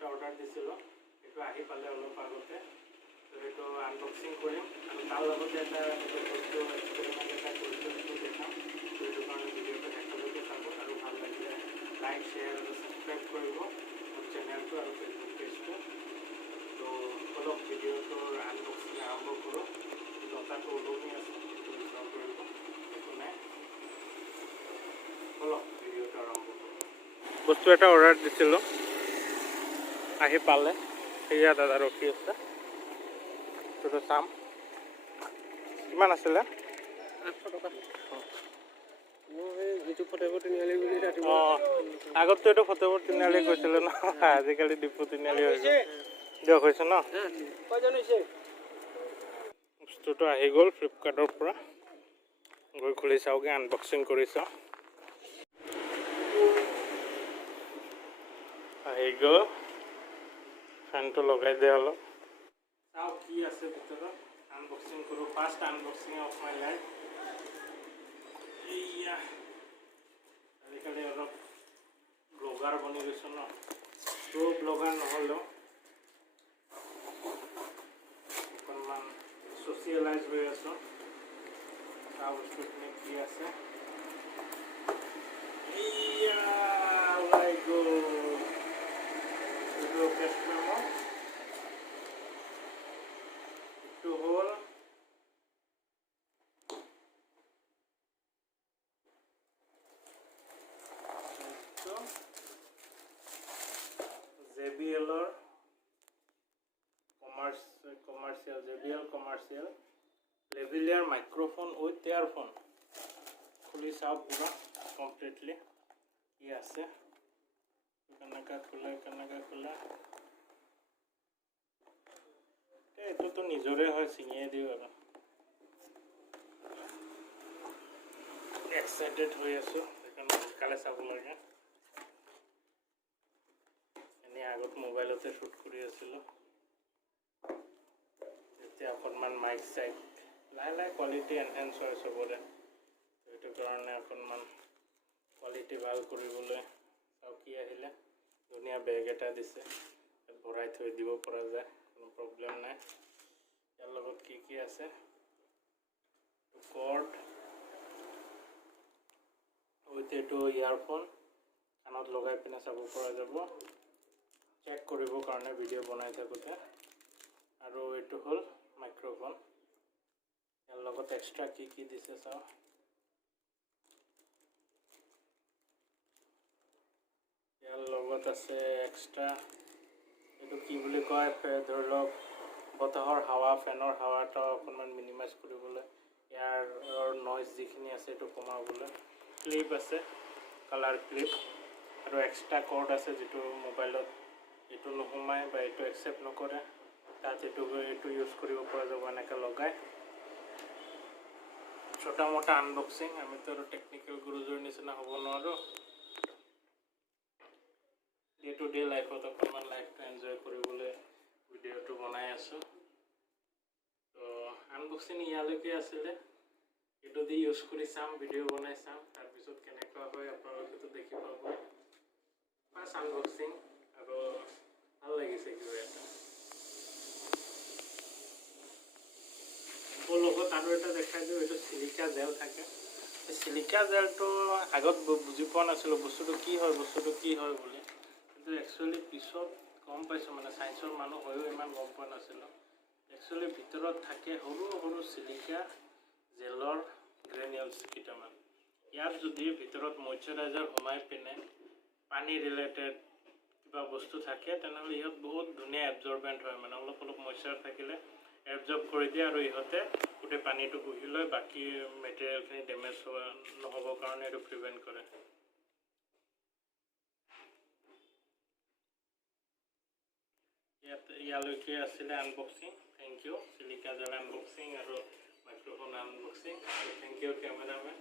এটা অৰ্ডাৰ দিছিলোঁ, এইটো আহি পালে অলপ আগতে। তো সেইটো আনবক্সিং কৰিম আৰু তাৰ লগতে এটা বস্তু এক্সপেৰিমেণ্ট এটা কৰিছোঁ, সেইটো দেখাম। তো সেইটো কাৰণে ভিডিঅ'টো একেলগে চাব আৰু ভাল লাগিলে লাইক, শ্বেয়াৰ আৰু ছাবস্ক্ৰাইব কৰিব মোৰ চেনেলটো আৰু ফেচবুক পেজটো। তো অলপ ভিডিঅ'টোৰ আনবক্সিং আৰম্ভ কৰোঁ। লতাটো ওলমি আছে, সেইটো ইগন'ৰ কৰিব, একো নাই। অলপ ভিডিঅ'টো আৰম্ভ কৰোঁ। বস্তু এটা অৰ্ডাৰ দিছিলোঁ, আহি পালে। সেয়া দাদা ৰখি আছে, সেইটো চাম। কিমান আছিলে? 800 টকা। যিটো ফতেপুৰ তিনিআলি বুলি আগততো এইটো ফতেপুৰ তিনিআলি কৈছিলে ন, আজিকালি ডিপু তিনিআলি হৈছে। দিয়ক হৈছে ন। বস্তুটো আহি গ'ল ফ্লিপকাৰ্টৰ পৰা। গৈ খুলি চাওঁগৈ, আনবক্সিং কৰি চাওঁ। আহি গ'ল, ফেনটো লগাই দিয়ে অলপ। চাওঁ কি আছে ভিতৰত, আনবক্সিং কৰোঁ। First unboxing of my life. এইয়া আজিকালি অলপ ব্লগাৰ বনি গৈছোঁ ন, প্ৰ' ব্লগাৰ নহ'লেও অকণমান ছ'চিয়েলাইজ হৈ আছোঁ। তাৰ বস্তুখিনি কি আছে, এইয়া ওলাই গ'ল। এইটো কেছ মেমো, এইটো হ'ল JBL-ৰ কমাৰ্চিয়েল লেভিলিয়াৰ মাইক্ৰ'ফোন উইথ ইয়াৰফোন। খুলি চাওক পুৰা কমপ্লিটলি কি আছে, কেনেকৈ খোলা। এইটোতো নিজৰে হয়, ছিঙিয়ে দিওঁ আৰু। এক্সাইটেড হৈ আছোঁ, সেইকাৰণে সোনকালে চাব লাগে। এনেই আগত মোবাইলতে শ্বুট কৰি আছিলোঁ, এতিয়া অকণমান মাইক চাইক লাহে কোৱালিটি এনহেঞ্চ হয় চবৰে। সেইটো কাৰণে অকণমান কোৱালিটি ভাল কৰিবলৈ চাওঁ কি আহিলে। ধুনীয়া বেগ এটা দিছে, ভৰাই থৈ দিব পৰা যায়, কোনো প্ৰব্লেম নাই। ইয়াৰ লগত কি আছে, কৰ্ড উইথ এইটো ইয়াৰফোন, কাণত লগাই পিনে চাব পৰা যাব, চেক কৰিবৰ কাৰণে ভিডিঅ' বনাই থাকোঁতে। আৰু এইটো হ'ল মাইক্ৰ'ফোন। ইয়াৰ লগত এক্সট্ৰা কি দিছে চাওঁ। ইয়াৰ লগত আছে এক্সট্ৰা, এইটো কি বুলি কয়, ধৰি লওক বতাহৰ হাৱা, ফেনৰ হাৱাটো অকণমান মিনিমাইজ কৰিবলৈ, ইয়াৰ নইজ যিখিনি আছে এইটো কমাবলৈ। ক্লিপ আছে, কালাৰ ক্লিপ, আৰু এক্সট্ৰা কৰ্ড আছে যিটো মোবাইলত এইটো নোসোমায় বা এইটো একচেপ্ট নকৰে, তাত এইটো ইউজ কৰিব পৰা যাব এনেকৈ লগাই। ছোটা মোটা আনবক্সিং, আমিতো আৰু টেকনিকেল গুৰুজৰ নিচিনা হ'ব নোৱাৰোঁ। ডে টু ডে লাইফত অকণমান লাইফটো এনজয় কৰিবলৈ ভিডিঅ'টো বনাই আছোঁ। তো আনবক্সিং ইয়ালৈকে আছিলে। এইটো দি ইউজ কৰি চাম, ভিডিঅ' বনাই চাম, তাৰপিছত কেনেকুৱা হয় আপোনালোকেতো দেখি পাব। ফাৰ্ষ্ট আনবক্সিং, আৰু ভাল লাগিছে কিবা এটা। লগত আৰু এটা দেখাই দিওঁ, এইটো চিলিকা জেল থাকে। এই চিলিকা জেলটো আগত বুজি পোৱা নাছিলোঁ বস্তুটো কি হয় বুলি, কিন্তু একচুৱেলি পিছত গম পাইছোঁ, মানে চায়েন্সৰ মানুহ হৈও ইমান গম পোৱা নাছিলোঁ। একচুৱেলি ভিতৰত থাকে সৰু চিলিকা জেলৰ গ্ৰেনিউলছ কেইটামান। ইয়াত যদি ভিতৰত মইশ্চাৰাইজাৰ সোমাই পিনে পানী ৰিলেটেড কিবা বস্তু থাকে, তেনেহ'লে ইহঁত বহুত ধুনীয়া এবজৰ্বেণ্ট হয়, মানে অলপ মইশ্চাৰ থাকিলে এবজৰ্ব কৰি দিয়ে আৰু ইহঁতে গোটেই পানীটো শুহি লৈ বাকী মেটেৰিয়েলখিনি ডেমেজ নহ'বৰ কাৰণে এইটো প্ৰিভেণ্ট কৰে। ইয়ালৈকে আছিলে unboxing. Thank you silica gel unboxing আৰু মাইক্ৰ'ফোন আনবক্সিং, আৰু থেংক ইউ কেমেৰামেন।